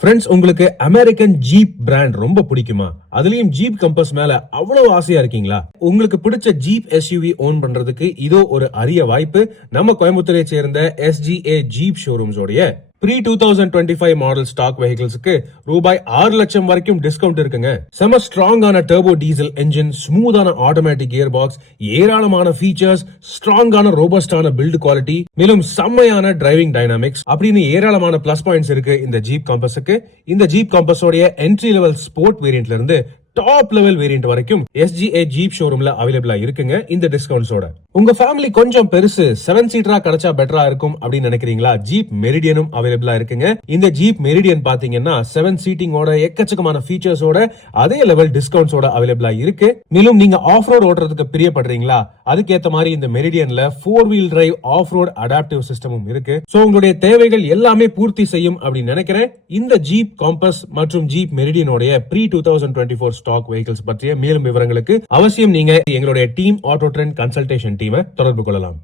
Friends, உங்களுக்கு American jeep brand ரொம்ப பிடிக்குமா? அதுலயும் ஜீப் கம்பஸ் மேல அவ்வளவு ஆசையா இருக்கீங்களா? உங்களுக்கு பிடிச்ச ஜீப் எஸ்யூவி ஓன் பண்றதுக்கு இதோ ஒரு அரிய வாய்ப்பு. நம்ம கோயம்புத்தூரை சேர்ந்த SGA ஜீப் ஷோரூம்ஸோடைய ப்ரீ 2025 மாடல் ஸ்டாக் வெஹிக்கிள்ஸ்க்கு ரூபாய் 6 லட்சம் வரைக்கும் டிஸ்கவுண்ட் இருக்குங்க. செம ஸ்ட்ராங்கான டர்போ டீசல் என்ஜின், ஸ்மூதான ஆட்டோமேட்டிக் கியர் பாக்ஸ், ஏராளமான ஃபீச்சர்ஸ், ஸ்ட்ராங்கான ரோபஸ்டான பில்ட் குவாலிட்டி, மேலும் செம்மையான டிரைவிங் டைனாமிக்ஸ் அப்படின்னு ஏராளமான பிளஸ் பாயிண்ட்ஸ் இருக்கு இந்த ஜீப் கம்பஸுக்கு. இந்த ஜீப் கம்பஸோடைய என்ட்ரி லெவல் ஸ்போர்ட் வேரியன்ட்ல இருந்து டாப் லெவல் வேரியன்ட் வரைக்கும் SGA ஜீப் ஷோரூம்ல அவைலபிளா இருக்குங்க இந்த டிஸ்கவுண்ட்ஸோட. உங்க ஃபேமிலி கொஞ்சம் பெருசு, 7 சீட்டரா கிடைச்சா பெட்டரா இருக்கும் அப்படின்னு நினைக்கிறீங்களா? ஜீப் மெரிடியனும் அவைலபிளா இருக்குங்க. இந்த ஜீப் மெரிடியன் பாத்தீங்கன்னா 7 சீட்டிங்கோட எக்கச்சக்கமான ஃபீச்சர்ஸோட அதே லெவல் டிஸ்கவுண்ட்ஸோட அவைலபிளா இருக்கு. மேலும் நீங்க ஆஃப் ரோட் ஓட்டுறதுக்கு பிரியப்படுறீங்களா? அதுக்கேத்த மாதிரி இந்த மெரிடியன்ல 4 wheel drive off road adaptive சிஸ்டமும் இருக்கு. சோ உங்களுடைய தேவைகள் எல்லாமே பூர்த்தி செய்யும் அப்படின்னு நினைக்கிறேன். இந்த ஜீப் காம்பஸ் மற்றும் ஜீப் மெரிடியனோட ப்ரீ 2024 ஸ்டாக் வெஹிக்கிள்ஸ் பற்றிய மேலும் விவரங்களுக்கு அவசியம் நீங்க எங்களுடைய டீம் ஆட்டோ ட்ரெண்ட் கன்சல்டேஷன் டீமை தொடர்பு கொள்ளலாம்.